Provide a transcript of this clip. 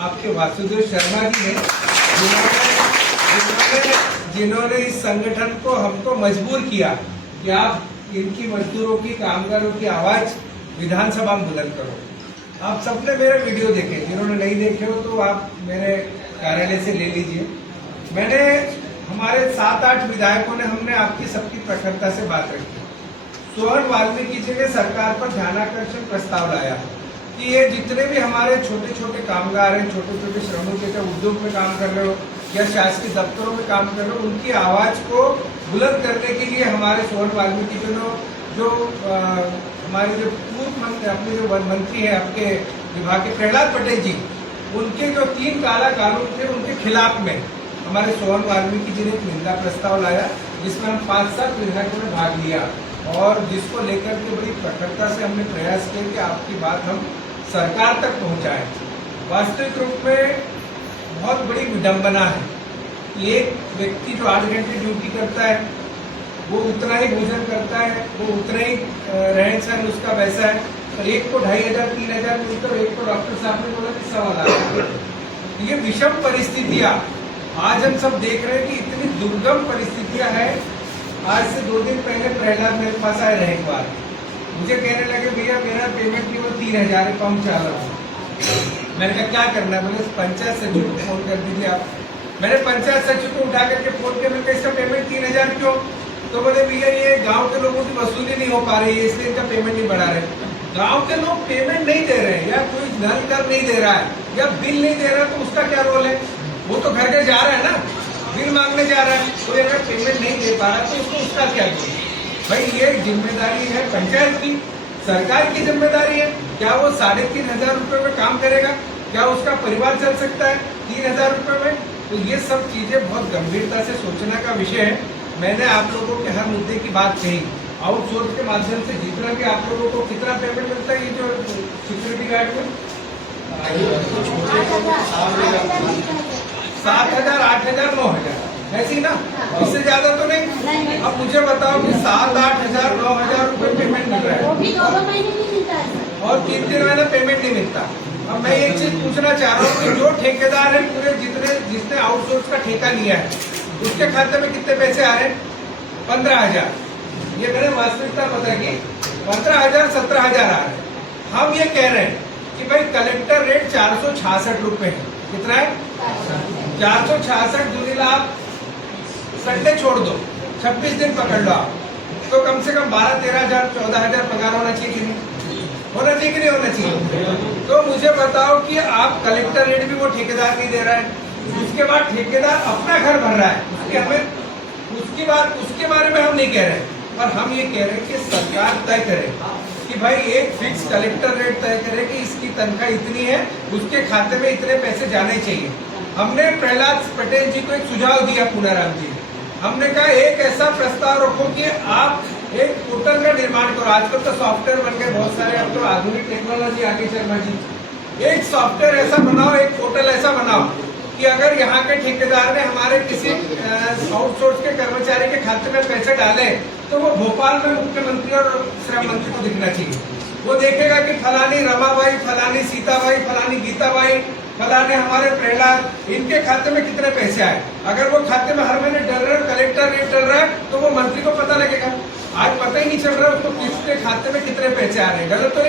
आपके वासुदेव शर्मा जी ने जिन्होंने इस संगठन को हमको मजबूर किया कि आप इनकी मजदूरों की कामगारों की आवाज विधानसभा में बुलंद करो। आप सबने मेरे वीडियो देखे, जिन्होंने नहीं देखे हो तो आप मेरे कार्यालय से ले लीजिए। मैंने हमारे 7-8 विधायकों ने हमने आपकी सबकी प्रखरता से बात रखी। सोहन वाल्मीकि जी ने सरकार पर ध्यानाकर्षण प्रस्ताव लाया कि ये जितने भी हमारे छोटे छोटे कामगार हैं, छोटे छोटे श्रमिक हैं, उद्योग में काम कर रहे हो या शासकीय दफ्तरों में काम कर रहे हो, उनकी आवाज को बुलंद करने के लिए हमारे सोहन वाल्मीकि जी ने जो हमारे जो पूर्व मंत्री, अपने जो मंत्री है आपके विभाग के प्रहलाद पटेल जी, उनके जो 3 काला कानून थे उनके खिलाफ में हमारे सोहन वाल्मीकि जी ने एक निंदा प्रस्ताव लाया, जिसमें हम 5-7 विधायकों ने भाग लिया और जिसको लेकर के बड़ी प्रखरता से हमने प्रयास किया कि आपकी बात हम सरकार तक पहुंचाएं। वास्तविक रूप में बहुत बड़ी विडंबना है कि एक व्यक्ति जो 8 घंटे ड्यूटी करता है वो उतना ही भोजन करता है, वो उतना ही रहन सहन उसका वैसा है, और एक को 2500-3000 मिलता है, एक को डॉक्टर साहब ने बोला कि 1.25 लाख। ये विषम परिस्थितियां आज हम सब देख रहे हैं कि इतनी दुर्गम परिस्थितियां हैं। आज से 2 दिन पहले प्रहलाद मेरे पास आए रहे, एक बार मुझे कहने लगे भैया मेरा पेमेंट की वो 3000 है, कम चाल रहा हूँ। मैंने कहा क्या करना है? बोले पंचायत सचिव को फोन कर दीजिए आप। मैंने पंचायत सचिव को उठा करके फोन किया, मैंने कहा इसका पेमेंट 3000 क्यों? तो बोले भैया ये गांव के लोगों की वसूली नहीं हो पा रही है, इसलिए इनका पेमेंट नहीं बढ़ा रहे। गांव के लोग पेमेंट नहीं दे रहे हैं या कोई नल कर नहीं दे रहा है या बिल नहीं दे रहा है, तो उसका क्या रोल है? वो तो घर घर जा रहा है ना, बिल मांगने जा रहा है, तो अगर पेमेंट नहीं दे पा रहा तो उसको उसका क्या रोल? भाई ये जिम्मेदारी है पंचायत की, सरकार की जिम्मेदारी है। क्या वो 3500 रुपए में काम करेगा? क्या उसका परिवार चल सकता है 3000 रुपए में? तो ये सब चीजें बहुत गंभीरता से सोचने का विषय है। मैंने आप लोगों के हर मुद्दे की बात कही। आउटसोर्स के माध्यम से जितना भी आप लोगों को कितना पेमेंट मिलता है ये जो सिक्योरिटी गार्ड में 7,000, 8,000, 9,000 ऐसी ना, इससे ज्यादा तो नहीं। अब मुझे बताओ कि 7-8 हजार 9,000 रुपए पेमेंट मिल रहा है और 3 महीना पेमेंट नहीं मिलता। अब मैं एक चीज पूछना चाह रहा हूँ कि जो ठेकेदार है पूरे जिसने आउटसोर्स का ठेका लिया है उसके खाते में कितने पैसे आ रहे हैं? 15,000। ये मैंने वास्तविकता पता की 15,000 17,000 आ रहे हैं। हम ये कह रहे हैं कि भाई कलेक्टर रेट 466 रुपए है। कितना है? 466 दूनी आप संडे छोड़ दो, 26 दिन पकड़ लो आप, तो कम से कम 12-13,000 14,000 पगार होना चाहिए कि नहीं? होना चाहिए कि नहीं होना चाहिए? तो मुझे बताओ कि आप कलेक्टर रेट भी वो ठेकेदार नहीं दे रहा है, उसके बाद ठेकेदार अपना घर भर रहा है, उसके बारे में हम नहीं कह रहे, पर हम ये कह रहे हैं कि सरकार तय करे कि भाई एक फिक्स कलेक्टर रेट तय करे कि इसकी तनख्वाह इतनी है, उसके खाते में इतने पैसे जाने चाहिए। हमने प्रहलाद पटेल जी को एक सुझाव दिया, पूनाराम जी, हमने कहा एक ऐसा प्रस्ताव रखो कि आप एक पोर्टल का निर्माण करो। आजकल तो सॉफ्टवेयर बन गए बहुत सारे, अब तो आधुनिक टेक्नोलॉजी आ गई। शर्मा जी एक सॉफ्टवेयर ऐसा बनाओ, एक पोर्टल ऐसा बनाओ कि अगर यहाँ के ठेकेदार ने हमारे किसी आउटसोर्स के कर्मचारी के खाते में पैसे डाले तो वो भोपाल में मुख्यमंत्री और श्रम मंत्री को दिखना चाहिए। वो देखेगा कि फलानी रमाबाई, फलानी सीताबाई, फलानी गीताबाई, फलाने हमारे प्रहलाद, इनके खाते में कितने पैसे आए। अगर वो खाते में हर महीने डल रहा है, कलेक्टर रेट डल रहा है, तो वो मंत्री को पता लगेगा। आज पता ही नहीं चल रहा है उसको किसके खाते में कितने पैसे आ रहे हैं। गलत तो नहीं?